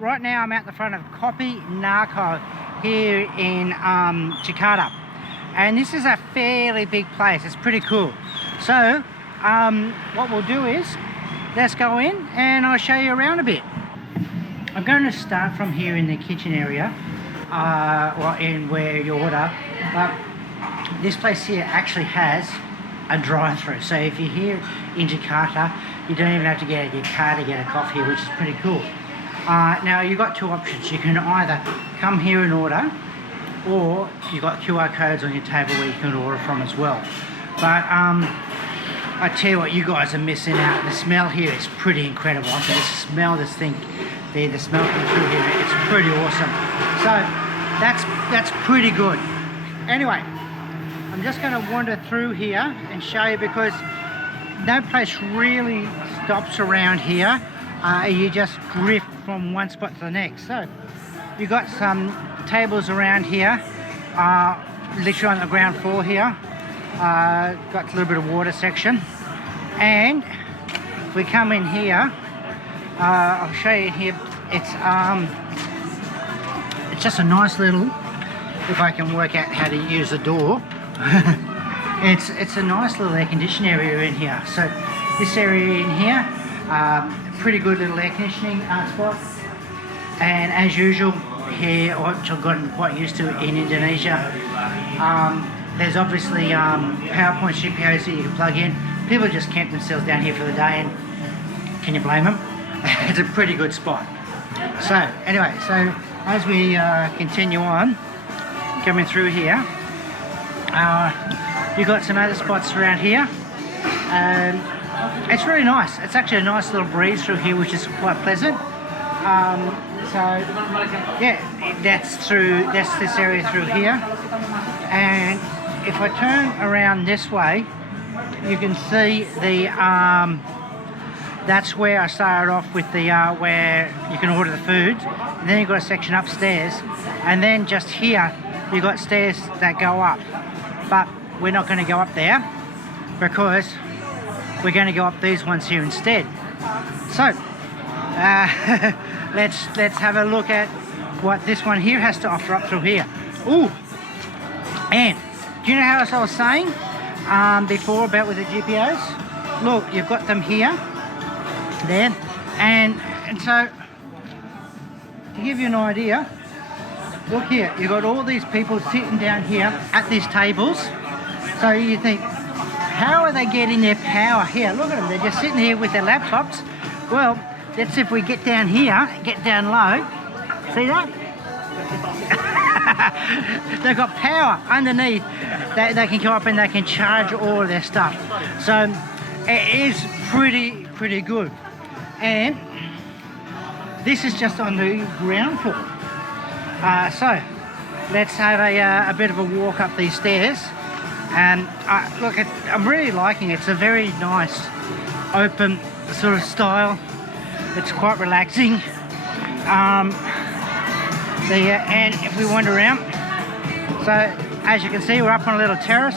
right now I'm at the front of Kopi Nako here in Jakarta, and this is a fairly big place. It's pretty cool. So what we'll do is let's go in and I'll show you around a bit. I'm going to start from here in the kitchen area, or in where you order, but this place here actually has a drive-through. So if you're here in Jakarta, you don't even have to get out of your car to get a coffee, which is pretty cool. Now you've got two options. You can either come here and order, or you've got QR codes on your table where you can order from as well. But I tell you what, you guys are missing out. The smell here is pretty incredible. I can just smell this thing there, the smell coming through here. It's pretty awesome. So that's pretty good. Anyway, I'm just going to wander through here and show you, because no place really stops around here. You just drift from one spot to the next. So you've got some tables around here, literally on the ground floor here. Got a little bit of water section, and if we come in here, I'll show you here. It's just a nice little, if I can work out how to use the door. It's a nice little air conditioning area in here. So this area in here, pretty good little air conditioning spot. And as usual here, which I've gotten quite used to in Indonesia, there's obviously PowerPoint CPUs that you can plug in. People just camp themselves down here for the day, and can you blame them? It's a pretty good spot. So anyway, so as we continue on, coming through here, you've got some other spots around here. It's really nice. It's actually a nice little breeze through here, which is quite pleasant. So yeah, that's this area through here. And if I turn around this way, you can see the that's where I started off with the where you can order the food. And then you've got a section upstairs, and then just here you've got stairs that go up. But we're not going to go up there, because we're going to go up these ones here instead. So let's have a look at what this one here has to offer up through here. Ooh, and do you know how I was saying before about with the GPOs? Look, you've got them here, there, and so to give you an idea, look here, you've got all these people sitting down here at these tables. So you think, how are they getting their power here? Look at them, they're just sitting here with their laptops. Well, let's see if we get down here, get down low. See that? They've got power underneath. They can come up and they can charge all of their stuff. So it is pretty good. And this is just on the ground floor. So let's have a bit of a walk up these stairs. And look, I'm really liking it. It's a very nice, open sort of style. It's quite relaxing. And if we wander around, so as you can see, we're up on a little terrace.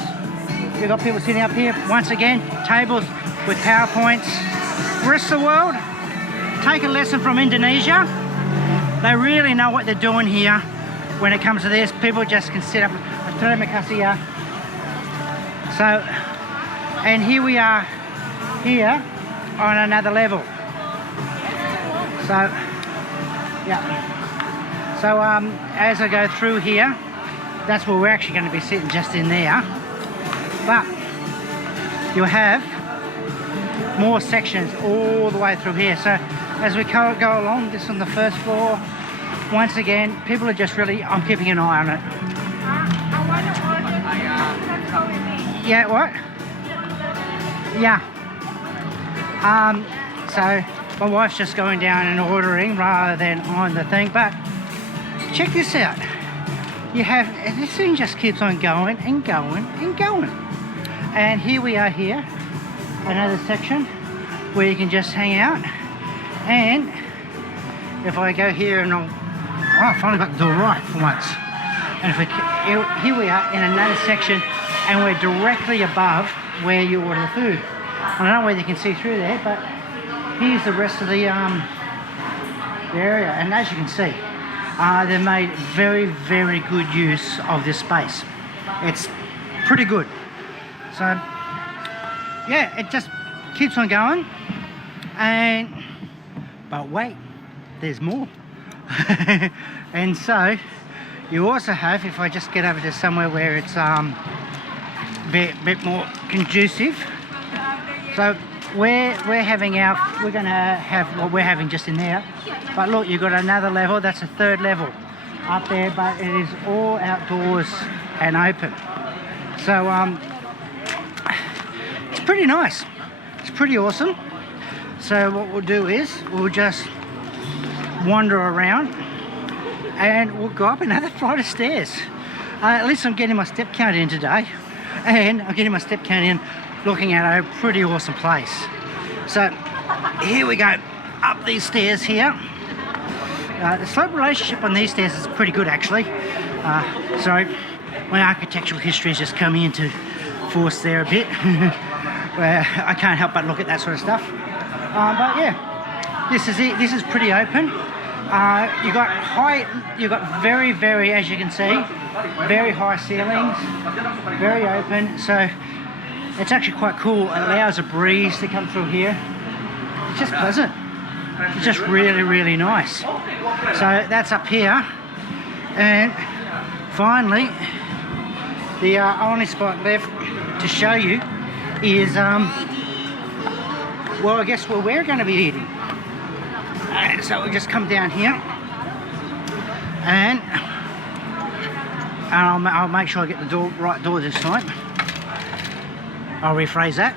We've got people sitting up here. Once again, tables with PowerPoints. The rest of the world, take a lesson from Indonesia. They really know what they're doing here when it comes to this. People just can sit up. Terima kasih ya. So, and here we are here on another level. So, yeah. So as I go through here, that's where we're actually going to be sitting, just in there. But you'll have more sections all the way through here. So as we go along, this on the first floor, once again, people are just really, I'm keeping an eye on it. I want to order the with me. Yeah, what? Yeah. So my wife's just going down and ordering rather than on the thing. But check this out. You have, this thing just keeps on going and going and going. And here we are here, another section where you can just hang out. And if I go here and I finally got the door right for once. And if here we are in another section, and we're directly above where you order the food. I don't know whether you can see through there, but here's the rest of the the area. And as you can see, they've made very, very good use of this space. It's pretty good. So yeah, it just keeps on going. But wait, there's more. And so you also have, if I just get over to somewhere where it's a bit more conducive. So we're going to have what we're having just in there. But look, you've got another level. That's a third level up there, but it is all outdoors and open. So it's pretty nice. It's pretty awesome. So what we'll do is we'll just wander around and we'll go up another flight of stairs. At least I'm getting my step count in today, and I'm getting my step count in looking at a pretty awesome place. So here we go, up these stairs here. The slope relationship on these stairs is pretty good actually. Sorry, my architectural history is just coming into force there a bit. Where I can't help but look at that sort of stuff. But yeah, this is it. This is pretty open. You got very, very, as you can see, very high ceilings, very open. So it's actually quite cool. It allows a breeze to come through here. It's just pleasant. It's just really, really nice. So that's up here. And finally, the only spot left to show you is, well, I guess where we're going to be eating. So we'll just come down here and I'll make sure I get the right door this time. I'll rephrase that.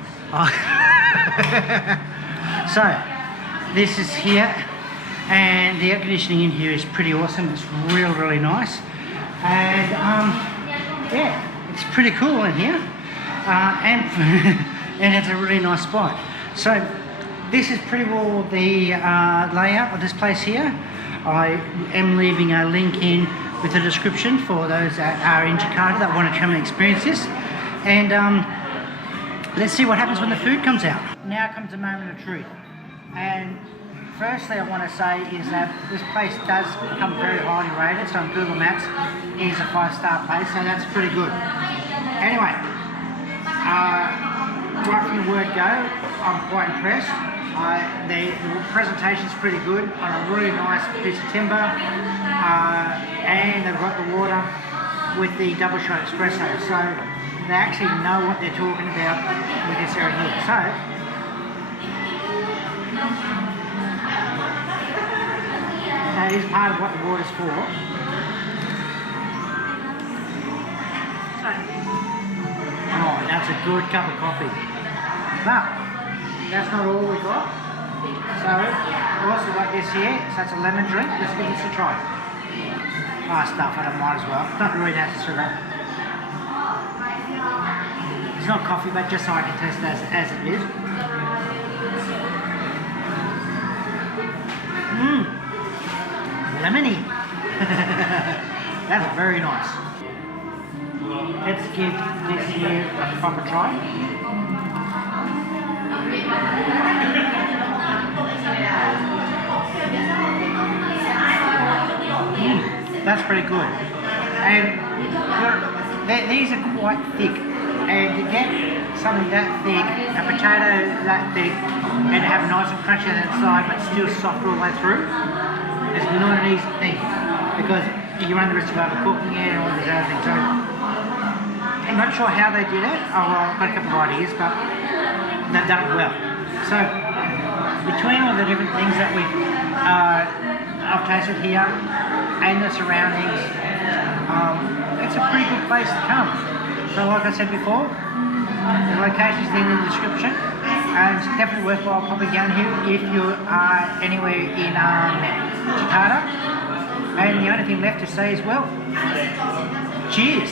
So this is here, and the air conditioning in here is pretty awesome. It's really nice, and yeah, it's pretty cool in here, and it's a really nice spot. So this is pretty well the layout of this place here. I am leaving a link in with the description for those that are in Jakarta that want to come and experience this. And let's see what happens when the food comes out. Now comes the moment of truth. And firstly, I want to say is that this place does become very highly rated. So on Google Maps, it is a 5-star place, so that's pretty good. Anyway, right from the word go, I'm quite impressed. The presentation's pretty good on a really nice piece of timber, and they've got the water with the double shot espresso, so they actually know what they're talking about with this area here. So that is part of what the water's for. Oh, that's a good cup of coffee. But that's not all we got. So we also got this here. So that's a lemon drink. Let's give this a try. Stuff, I don't mind as well. Not really necessary. It's not coffee, but just so I can test it as it is. Lemony. That's very nice. Let's give this here a proper try. That's pretty good. And these are quite thick. And to get something that thick, a potato that thick, and to have nice and crunchy on that side, but still soft all the way through, it's not an easy thing. Because you run the risk of overcooking it and all these other things. So I'm not sure how they did it. Oh, well, I've got a couple of ideas, but they've done it well. So between all the different things that I've tasted here and the surroundings, it's a pretty good place to come. So like I said before, the location's in the description, and it's definitely worthwhile popping down here if you are anywhere in Jakarta. And the only thing left to say is, well, cheers.